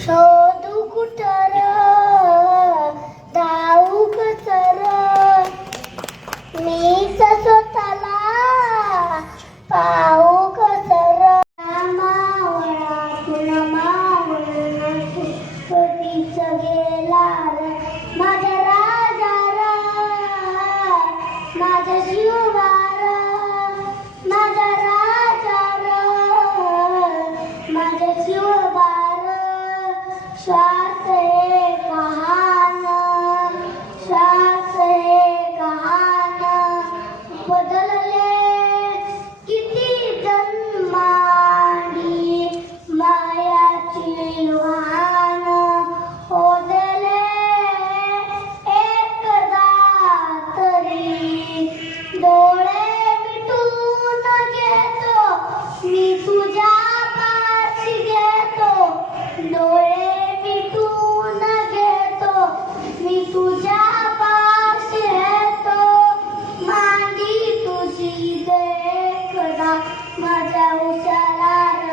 शोधू कुठं र, धावू कसं र, मीच स्वतःला पाहू कसं र. मावळातून मावळण कधीच गेला र, माझा राजा र, माझा शिवबा र, माझा राजा र, माझा शिवबा र. स्वार्थ हे कहाण, स्वार्थ हे कहाण, बदलले किती जन्मांनी मायाची वाहन. हो दिले एकदा तरी डोळे मिटून घेतो मी तुझ्या पाशी घेतो, डोळे मिटून घेतो मी तुझ्या पाशी येतो. मांडी तुझी देखदा माझ्या उशाला र,